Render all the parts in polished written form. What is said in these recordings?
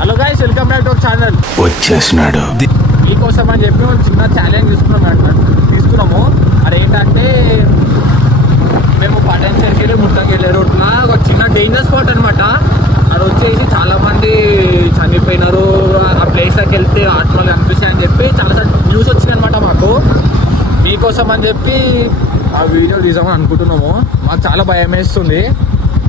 Hello guys, welcome back to our channel. వచ్చేసినాడు మీకోసం అని చెప్పి ఒక చిన్న ఛాలెంజ్ తీసుకున్నాము. అదేంటంటే మేము పటాన్ సర్కిల్ ముట్టకి వెళ్ళే రోడ్లో ఒక చిన్న డేంజర్ స్పాట్ అనమాట. అది వచ్చేసి చాలా మంది చనిపోయినారు, ఆ ప్లేస్లోకి వెళ్తే ఆత్మలు కనిపిస్తాయని చెప్పి చాలా న్యూస్ వచ్చింది అనమాట మాకు. మీకోసం అని చెప్పి ఆ వీడియో తీసామని అనుకుంటున్నాము. మాకు చాలా భయం వేస్తుంది,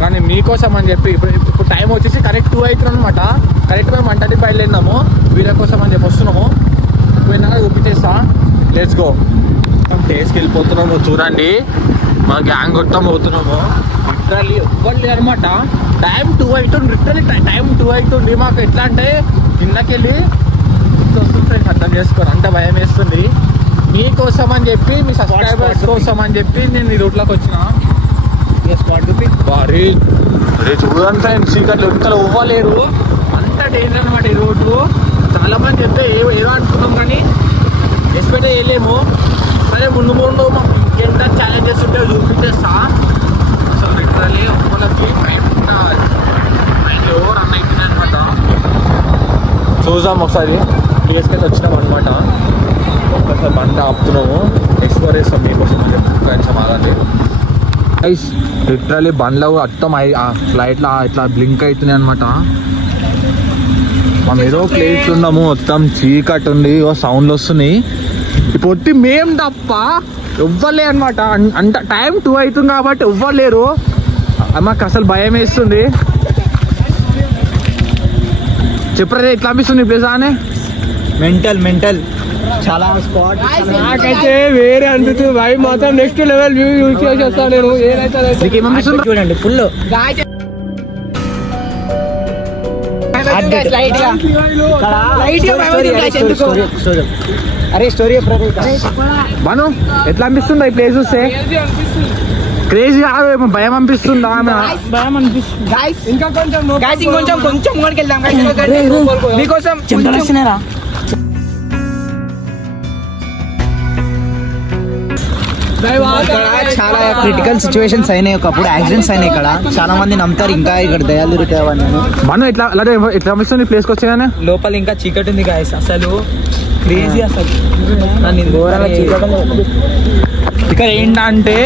కానీ మీకోసం అని చెప్పి ఇప్పుడు టైం వచ్చేసి కరెక్ట్ 2 అవుతుంది అనమాట. కరెక్ట్ మేము 1:30 బయలుదేరినాము. వీడియో కోసం అని చెప్పి వస్తున్నాము. పోయినాక చూపించేస్తా. Let's go. మేము టేస్ట్కి వెళ్ళిపోతున్నాము. చూడండి, మా గ్యాంగ్ కొట్టం పోతున్నాము. లిటరల్లీ ఎవ్వరు లేరు అనమాట. టైం 2 అవుతుంది. లిటరల్లీ టైం 2 అవుతుంది. మాకు ఎట్లా అంటే కిందకెళ్ళి వస్తుంది, అర్థం చేసుకోరు, అంత భయం వేస్తుంది. మీకోసం అని చెప్పి, మీ సబ్స్క్రైబర్స్ కోసం అని చెప్పి నేను ఈ రూట్లోకి వచ్చిన. అరే చూడండి ఫ్రెండ్స్, చీకట్లు ఎంత ఇవ్వలేరు, అంత డేంజర్ అనమాట ఈ రోడ్డు. చాలా మంది చెప్తే ఏదో అనుకున్నాం, కానీ ఎక్స్పెక్ట్ చేయలేము. సరే, ముందు ఎంత ఛాలెంజెస్ ఉంటే చూపించేస్తా. అసలు లిటరల్లీ ఒక్కళ్ళకి మైండ్ రన్ అవుతుంది అనమాట. చూద్దాం ఒకసారి. ప్లేస్కి వచ్చినాం అనమాట. ఒక్కసారి బండి ఆపుతున్నాము, ఎక్స్ప్లోర్ చేస్తాం మీకోసం అని చెప్పి. కొంచెం ఆగాలి. లిటరల్లీ బండ్లో అర్థం ఫ్లైట్లో ఇట్లా బ్లింక్ అవుతున్నాయి అనమాట. మనం ఏదో ప్లేస్ ఉన్నాము, మొత్తం చీకటి ఉంది, సౌండ్లు వస్తున్నాయి. ఇప్పుడు మేం తప్ప ఎవ్వలే అనమాట. అంత టైం 2 అవుతుంది కాబట్టి ఎవ్వలేరు. మాకు అసలు భయం వేస్తుంది. చెప్పరా ఎట్లా అనిపిస్తుంది ఈ ప్లేస్ అని? మెంటల్ చాలా స్పాట్. నాకైతే వేరే అనిపిస్తుంది. వైబ్ మాత్రం నెక్స్ట్ లెవెల్ వ్యూ యూజ్ చేసేస్తాను నేను. ఏదైతే చూడండి ఫుల్ అరే స్టోరీ మను ఎట్లా అనిపిస్తుంది ఈ ప్లేస్ చూస్తే? క్రేజీ కాదు, భయం అనిపిస్తుందా? భయం అనిపిస్తుంది. ఇంకా కొంచెం ముందుకు వెళ్దాం మీకోసం. చాలా క్రిటికల్ సిచ్యువేషన్స్ అయినాయి, ఒకప్పుడు యాక్సిడెంట్స్ అయినాయి ఇక్కడ. చాలా మంది నమ్ముతారు ఇంకా ఇక్కడ దయాలు దొరుకుతాయని. మనం ఎట్లా అనిపిస్తుంది ఈ ప్లేస్కి వచ్చాయని? లోపల ఇంకా చీకటి ఉంది గాయస్, అసలు క్రేజీ. అసలు ఇక్కడ ఏంటంటే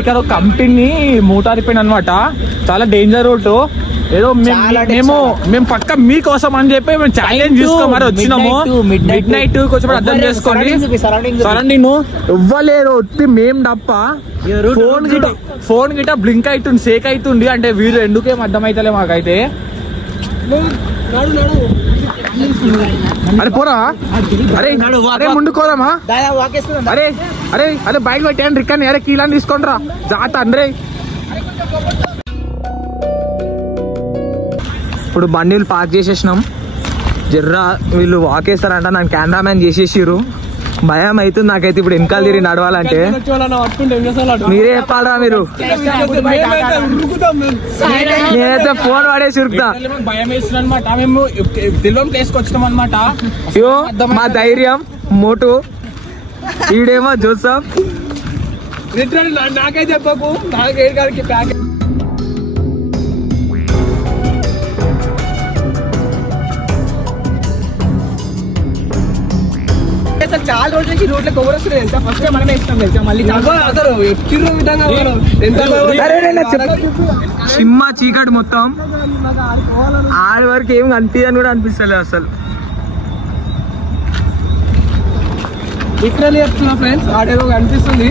ఇక్కడ ఒక కంపెనీ మూటారిపోయింది అనమాట. చాలా డేంజర్ రోడ్. ఏదో మేము పక్క మీకోసం అని చెప్పి మేము ఛాలెంజ్ చేసుకోమని వచ్చినాము. మిడ్ నైట్ కొంచెం అర్థం చేసుకోండి. సరౌండింగ్ ఇవ్వలేరు, వచ్చి మేము తప్ప. ఫోన్ గిట్ట బ్లింక్ అవుతుంది, షేక్ అవుతుంది. అంటే వీడియో ఎందుకేం అర్థం అవుతలే మాకైతే. అరే పోరా, అరే ముందుకోదామా? అరే బైక్ పెట్టండి రిక్కని. అరే కీలని తీసుకోండి రా, జాత అండ్రే. ఇప్పుడు బండిలు పార్క్ చేసేసినాం. జర్రా వీళ్ళు వాకేస్తారంట, నాకు కెమెరామ్యాన్ చేసేసిర్రు. భయం అవుతుంది నాకైతే ఇప్పుడు వెనకాల తిరిగి నడవాలంటే. మీరే చెప్పాలరా మీరు? నేనైతే ఫోన్ వాడేసి ఉరుకుతా. భయం వేస్తుంది అనమాట. మేము తెలియని ప్లేస్కి వచ్చినాం అనమాట. మా ధైర్యం మోటు. ఈడేమో జోసఫ్. నాకే చెప్పకు, నాకేడికి ప్యాకెట్. చాలా రోజుల నుంచి రోడ్ల కవర్ వస్తుంది. ఎంత ఫస్ట్ మనమే ఇస్తాం తెలుసా? మళ్ళీ సినిమా చీకటి మొత్తం ఆడి వరకు ఏం కనిపించని కూడా అనిపిస్తలేదు అసలు. లిటరల్లీ చెప్తున్నా ఫ్రెండ్స్, ఆడేదో కనిపిస్తుంది,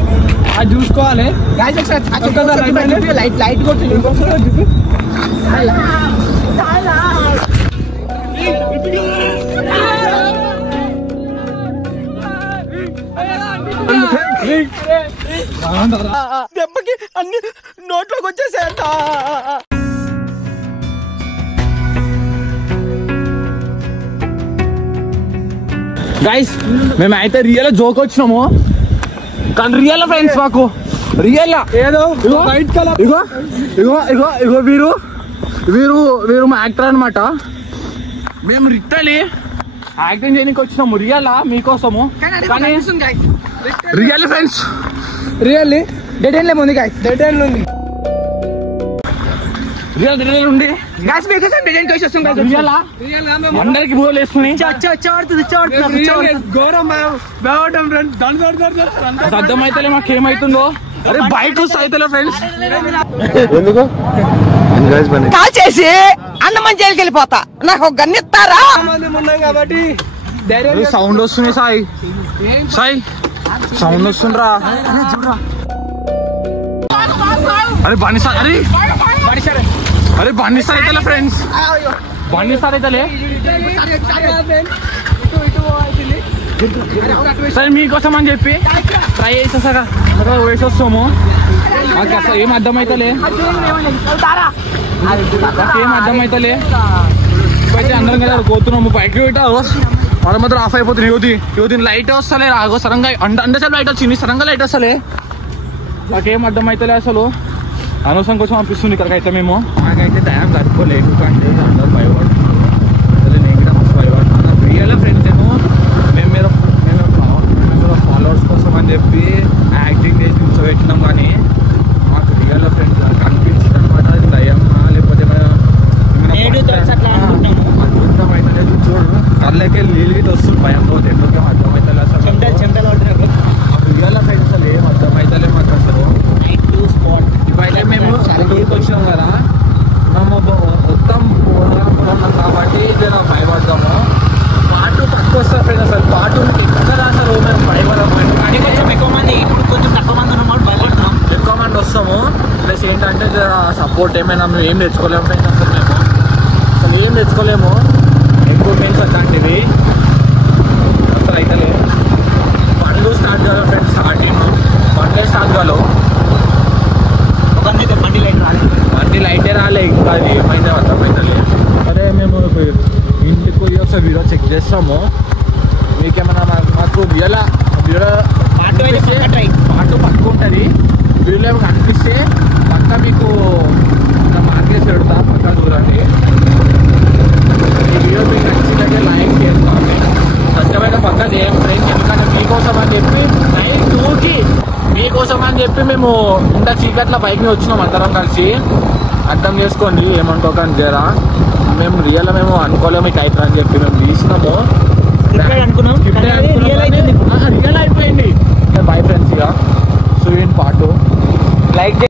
అది చూసుకోవాలి. లైట్ కొట్టి దెబ్బకి అన్ని నోట్లోకి వచ్చేసాయంట. గైస్, మేమైతే రియల్ జోక్ వచ్చినాము, కానీ రియల్ ఫ్రెండ్స్ మాకు రియల్ ఏదో వైట్ కలర్. ఇగో వీరు మా యాక్టర్ అనమాట. మేము లిటరల్లీ యాక్టింగ్ చేయడానికి వచ్చినాము. రియల్ మీకోసము, కానీ real friends, really dead end ఉంది గాయ్స్, డెడ్ ఎండ్ ఉంది. ఉండి అందరికి బోలు వేస్తున్నాయి అర్థమైతే మాకేమైతుందో అరే బైక్ అయితే ఫ్రెండ్స్ ఎందుకు కాల్ చేసి అన్నమని జైలుకి వెళ్ళిపోతా నాకు ఒక గన్ను ఇస్తారా కాబట్టి సౌండ్ వస్తుంది సాయి సాయి సౌండ్ వస్తుండ్రా అరే బండి సార్ అరే బండి సార్ అయితే ఫ్రెండ్స్ బండి సార్ అయితే సరే మీకోసం అని చెప్పి ట్రై చేసేసాక వేసి వస్తాము మాకు అసలు ఏం అర్థమైతలే ఏం అర్థమైతలే ఇప్పుడైతే అందరం కదా పోతున్నాము బైక్ మన మాత్రం ఆఫ్ అయిపోతుంది యువతి లైట్ వస్తలే రాగో సరంగా అండసేపు లైట్ వచ్చింది సరంగా లైట్ వస్తలే మాకేం అర్థమైతలే అసలు అనవసరం కోసం అనిపిస్తుంది ఇక్కడికి అయితే మేము నాకైతే టైం సరిపోలేదు ఎందుకంటే అందరూ భయపడుతున్నారు అసలు నేను కూడా మస్తు భయపడుతున్నాను రియల్ ఫ్రెండ్స్ ఏమో మేము ఫాలోవర్స్ కోసం అని చెప్పి యాక్టింగ్ చేసి కూర్చోబెట్టినాం కానీ మాకు రియల్ ఫ్రెండ్స్ కనిపించింది అనమాట అది దయ్యమా లేకపోతే అర్థమైతే చూడు కళ్ళకి నీళ్ళు వస్తుంది భయం పోతే ఎందుకు అర్థమైతే అసలు రియల్ ఫ్రెండ్స్ అసలు ఏం అర్థమైతే మాకు అసలు ఇవైతే మేము టూర్కి వచ్చినాం కదా మేము మొత్తం పోరాడుతున్నాం కాబట్టి జర భయపడతాము పార్ట్ 2 తక్కువ వస్తారు ఫ్రెండ్స్ అసలు పార్ట్ 2 ఎక్కడ అసలు మేము భయపడము కానీ కొంచెం ఎక్కువ మంది ఇప్పుడు కొంచెం తక్కువ మంది ఉన్నమాట భయపడుతున్నాం ఎక్కువ మంది వస్తాము ప్లస్ ఏంటంటే జర సపోర్ట్ ఏమైనా మేము ఏం తెచ్చుకోలేము ఫ్రెండ్స్ అసలు మేము అసలు ఏం తెచ్చుకోలేము ఎక్విప్మెంట్స్ అలాంటివి అసలు అయితే లేదు బండ్లు స్టార్ట్ కావాలి ఫ్రెండ్స్ స్టార్టింగ్ బండ్లే స్టార్ట్ కావాలి బండి లైటే రాలే ఇంకా అది ఏమైందో అర్థమైతే అదే మేము ఇంటికి పోయి ఒకసారి వీడియో చెక్ చేస్తాము మీకేమైనా మాకు పాటు పక్క ఉంటుంది వీడియోలో ఏమైనా కనిపిస్తే పక్క మీకు మార్కెట్ పెడతా పక్క చూడండి ఈ వీడియో మీకు నచ్చినట్టే లైక్ చేస్తాను సత్యమైన పక్క చేయం ఫ్రెండ్స్ ఎందుకంటే మీకోసం అని చెప్పి నైట్ 2కి మీకోసం అని చెప్పి మేము ఇంత చీకట్ల బైక్ మీద వచ్చినాం అందరం కలిసి అర్థం చేసుకోండి ఏమనుకోకండి జరా మేము మేము అనుకోలేము మీకు అవుతుంది అని చెప్పి మేము తీసినాము రియల్ అయిపోయింది బై ఫ్రెండ్స్ ఇక సో పాటు లైక్